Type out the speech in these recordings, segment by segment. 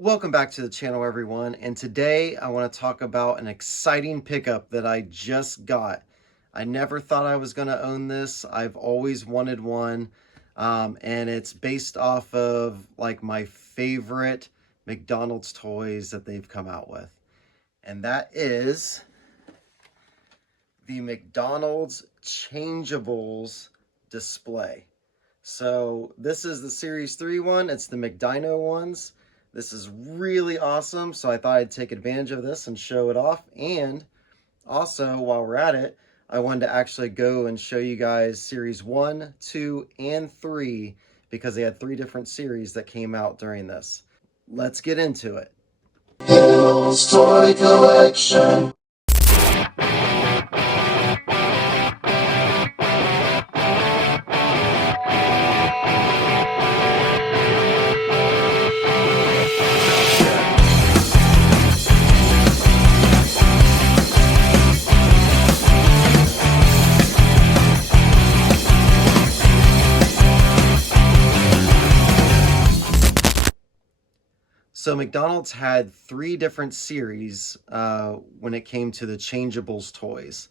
Welcome back to the channel, everyone. And today I want to talk about an exciting pickup that I just got. I never thought I was going to own this. I've always wanted one. And it's based off of like my favorite McDonald's toys that they've come out with. And that is the McDonald's Changeables display. So this is the Series 3 one. It's the McDino ones. This is really awesome, so I thought I'd take advantage of this and show it off. And also, while we're at it, I wanted to actually go and show you guys Series 1, 2, and 3 because they had 3 different series that came out during this. Let's get into it. Hill's Toy Collection. So McDonald's had 3 different series when it came to the Changeables toys.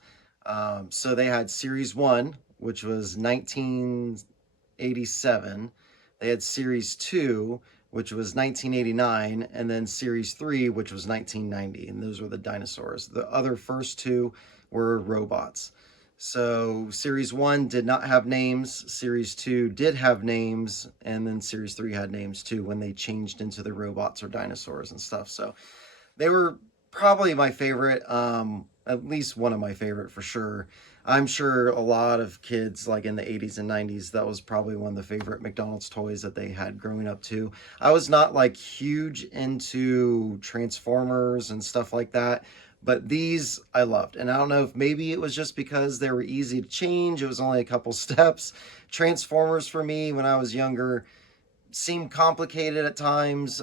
So they had Series 1, which was 1987. They had Series 2, which was 1989, and then Series 3, which was 1990, and those were the dinosaurs. The other first 2 were robots. So Series 1 did not have names, Series 2 did have names, and then Series 3 had names too when they changed into the robots or dinosaurs and stuff. So they were probably my favorite, at least one of my favorite for sure. I'm sure a lot of kids like in the 80s and 90s, that was probably one of the favorite McDonald's toys that they had growing up too. I was not like huge into Transformers and stuff like that, but these I loved. And I don't know if maybe it was just because they were easy to change. It was only a couple steps. Transformers for me when I was younger seemed complicated at times,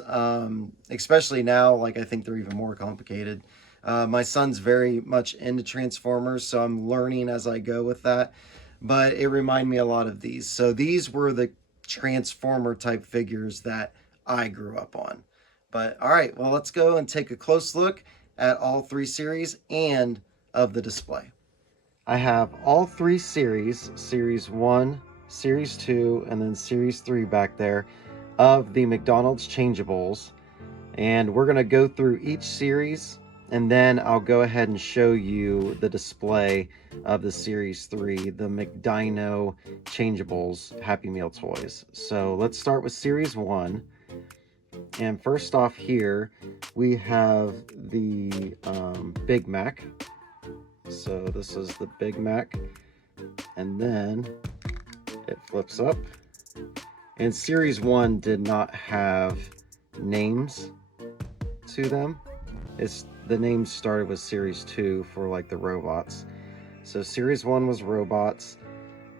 especially now. Like I think they're even more complicated. My son's very much into Transformers, so I'm learning as I go with that. But it reminded me a lot of these. So these were the Transformer type figures that I grew up on. But all right, well, let's go and take a close look at all 3 series and of the display. I have all 3 series, Series 1, Series 2, and then Series 3 back there of the McDonald's Changeables. And we're going to go through each series, and then I'll go ahead and show you the display of the Series 3, the McDino Changeables Happy Meal toys. So let's start with Series 1. And first off here, we have the Big Mac. So this is the Big Mac. And then it flips up. And Series 1 did not have names to them. The names started with Series 2 for like the robots. So Series 1 was robots.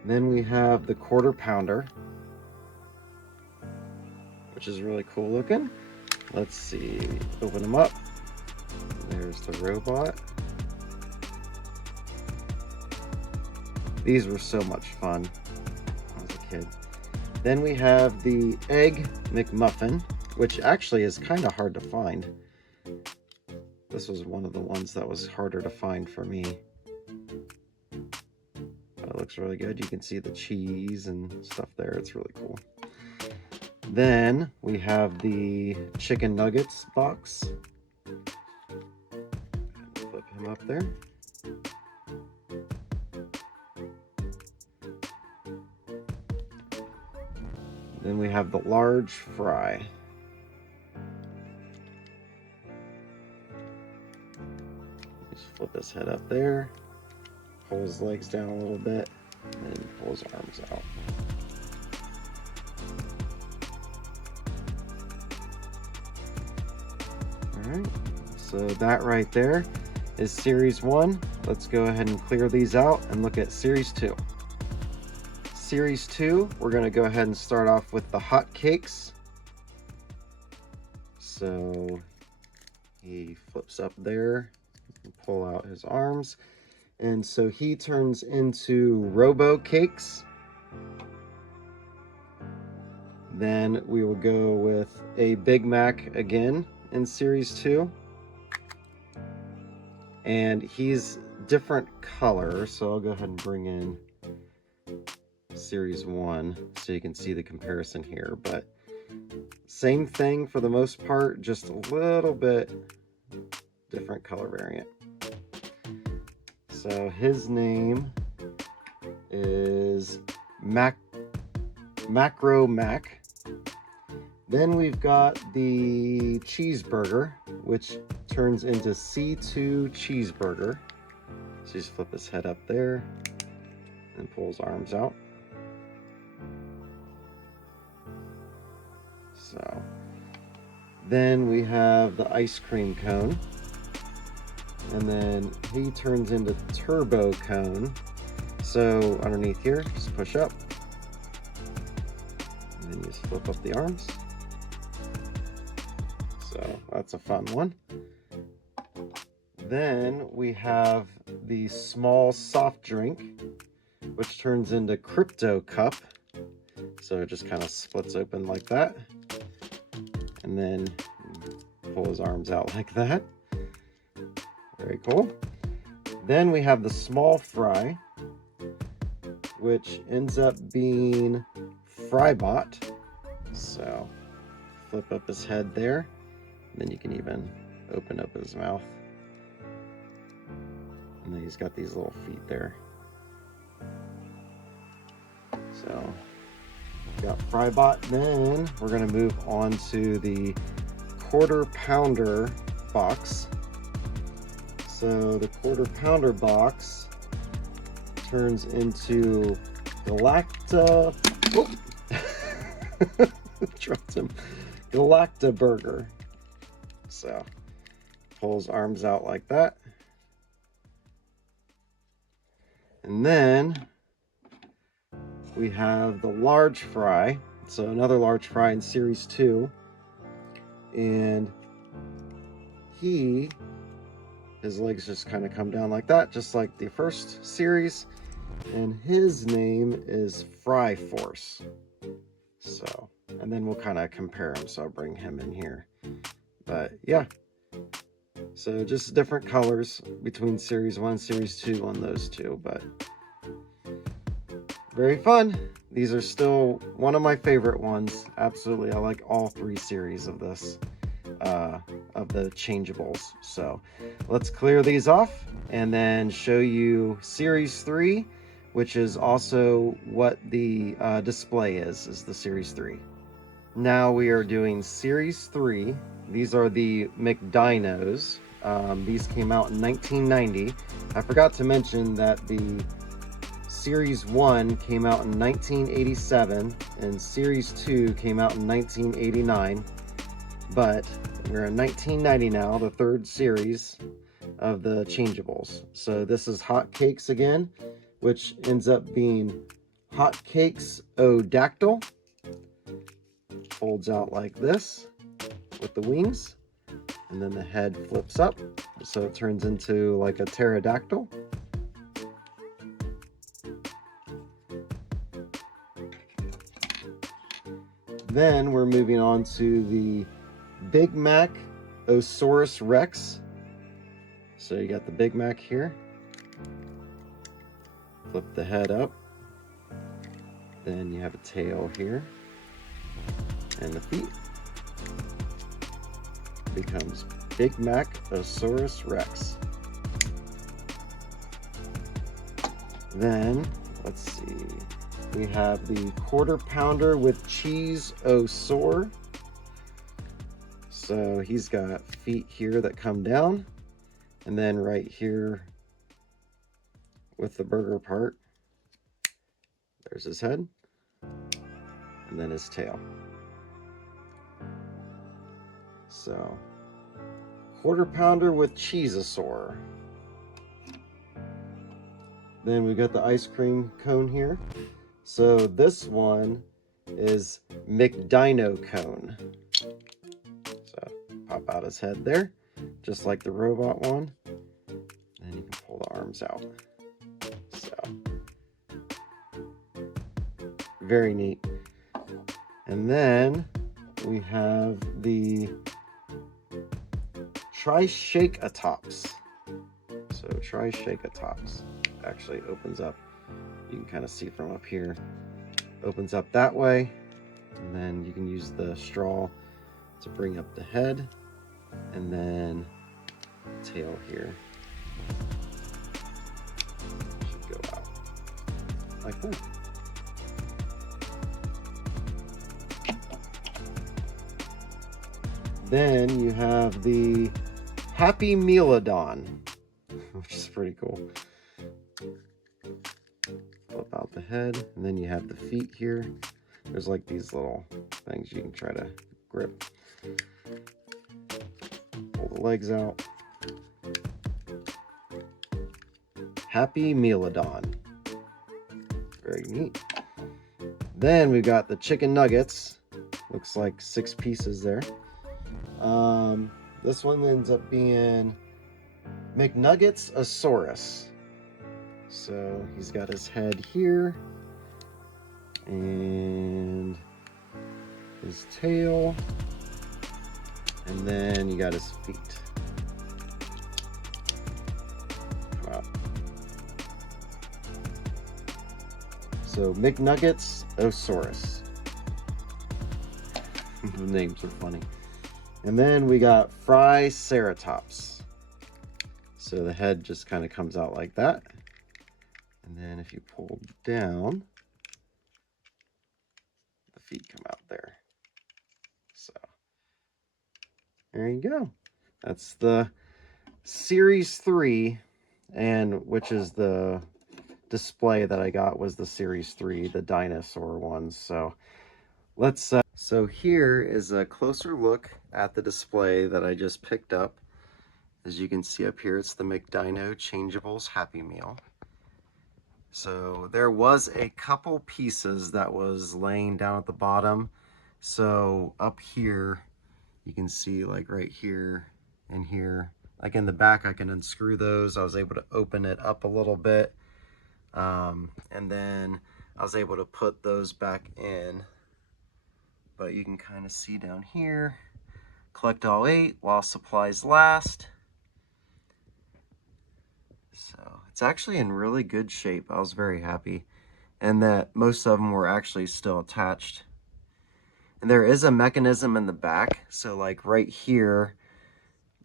Then we have the Quarter Pounder, which is really cool looking. Let's see, open them up. There's the robot. These were so much fun as a kid. Then we have the Egg McMuffin, which actually is kind of hard to find. This was one of the ones that was harder to find for me. But it looks really good. You can see the cheese and stuff there. It's really cool. Then we have the chicken nuggets box. Flip him up there. Then we have the large fry. Just flip his head up there, pull his legs down a little bit, and pull his arms out. Alright, so that right there is Series 1. Let's go ahead and clear these out and look at Series 2. Series 2, we're going to go ahead and start off with the hot cakes. So he flips up there and pull out his arms. And so he turns into Robo Cakes. Then we will go with a Big Mac again in Series 2. And he's different color, so I'll go ahead and bring in Series 1 so you can see the comparison here. But same thing for the most part, just a little bit different color variant. So his name is Macro Mac. Then we've got the cheeseburger, which turns into C2 cheeseburger. So just flip his head up there and pull his arms out. So then we have the ice cream cone, and then he turns into turbo cone. So underneath here, just push up, and then you just flip up the arms. So that's a fun one. Then we have the small soft drink, which turns into crypto cup. So it just kind of splits open like that. And then pull his arms out like that. Very cool. Then we have the small fry, which ends up being Frybot. So flip up his head there. And then you can even open up his mouth. And then he's got these little feet there. So got Frybot. Then we're going to move on to the quarter pounder box. So the quarter pounder box turns into Galacta. Oh! Dropped him. Galacta burger. So pulls arms out like that. And then we have the large fry. So another large fry in Series 2. And his legs just kind of come down like that, just like the first series. And his name is Fry Force. So, and then we'll kind of compare him. So I'll bring him in here. But yeah. So just different colors between Series 1 and Series 2 on those two. But very fun. These are still one of my favorite ones. Absolutely. I like all three series of this, of the changeables. So let's clear these off and then show you Series 3, which is also what the display is the Series 3. Now we are doing Series 3. These are the McDinos. These came out in 1990. I forgot to mention that the Series 1 came out in 1987 and Series 2 came out in 1989. But we're in 1990 now, the third series of the changeables. So this is Hot Cakes again, which ends up being Hot Cakes O'Dactyl. Folds out like this with the wings, and then the head flips up, so it turns into like a pterodactyl. Then we're moving on to the Big Mac Osaurus Rex. So you got the Big Mac here. Flip the head up. Then you have a tail here. And the feet. Becomes Big Mac Osaurus Rex. Then, let's see. We have the quarter pounder with cheese Osaur. So he's got feet here that come down, and then right here with the burger part, there's his head, and then his tail. So, quarter pounder with cheeseosaur. Then we got the ice cream cone here. So this one is McDino cone. So pop out his head there, just like the robot one. And you can pull the arms out. So very neat. And then we have the Tri-Shake-A-Tops. So Tri-Shake-A-Tops actually opens up. You can kind of see from up here. Opens up that way. And then you can use the straw to bring up the head. And then tail here. Should go out like that. Then you have the Happy Mealodon, which is pretty cool. Flip out the head, and then you have the feet here. There's like these little things you can try to grip. Pull the legs out. Happy Mealodon. Very neat. Then we've got the chicken nuggets. Looks like 6 pieces there. This one ends up being McNuggets-asaurus. So he's got his head here and his tail, and then you got his feet. Wow. So McNuggets-asaurus. The names are funny. And then we got Fry-Ceratops. So the head just kind of comes out like that. And then if you pull down, the feet come out there. So there you go. That's the Series 3, and which is the display that I got was the Series 3, the dinosaur ones. So let's so here is a closer look at the display that I just picked up. As you can see up here, it's the McDino Changeables Happy Meal. So there was a couple pieces that was laying down at the bottom. So up here, you can see like right here and here, like in the back, I can unscrew those. I was able to open it up a little bit. And then I was able to put those back in. But you can kind of see down here, collect all 8 while supplies last. So it's actually in really good shape. I was very happy. And that most of them were actually still attached. And there is a mechanism in the back. So like right here,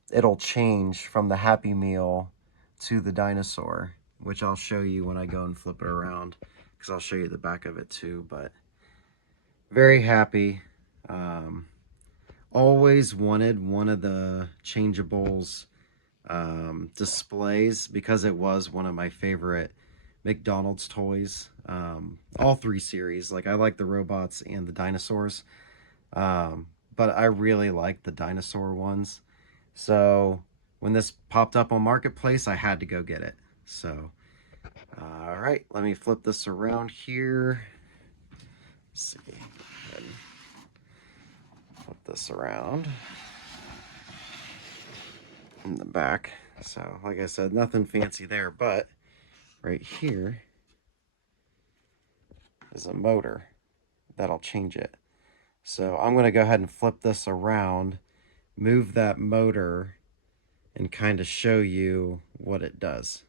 it'll change from the Happy Meal to the dinosaur, which I'll show you when I go and flip it around, because I'll show you the back of it too. But very happy. Always wanted one of the Changeables displays, because it was one of my favorite McDonald's toys. All 3 series. Like I like the robots and the dinosaurs, but I really like the dinosaur ones. So when this popped up on Marketplace, I had to go get it. So all right, let me flip this around here. Let's see. Flip this around in the back. So like I said, nothing fancy there, but right here is a motor that'll change it. So I'm going to go ahead and flip this around, move that motor, and kind of show you what it does.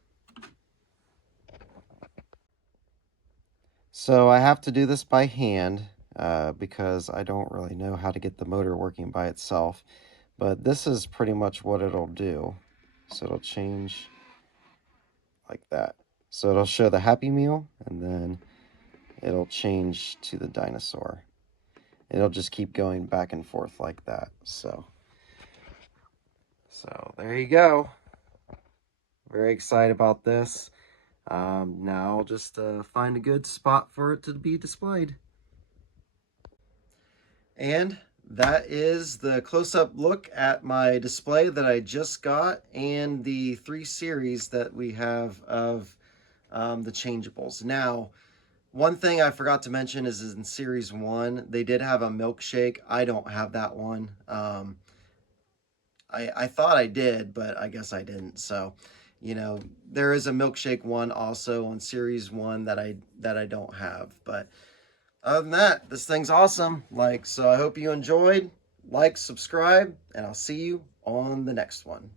So I have to do this by hand because I don't really know how to get the motor working by itself. But this is pretty much what it'll do. So it'll change like that. So it'll show the Happy Meal, and then it'll change to the dinosaur. It'll just keep going back and forth like that. So there you go. Very excited about this. Now I'll just find a good spot for it to be displayed. And that is the close-up look at my display that I just got, and the 3 series that we have of the Changeables. Now, one thing I forgot to mention is in Series 1, they did have a milkshake. I don't have that one. I thought I did, but I guess I didn't. So, you know, there is a milkshake one also on Series 1 that I don't have. But Other than that, this thing's awesome. So I hope you enjoyed. Like, subscribe, and I'll see you on the next one.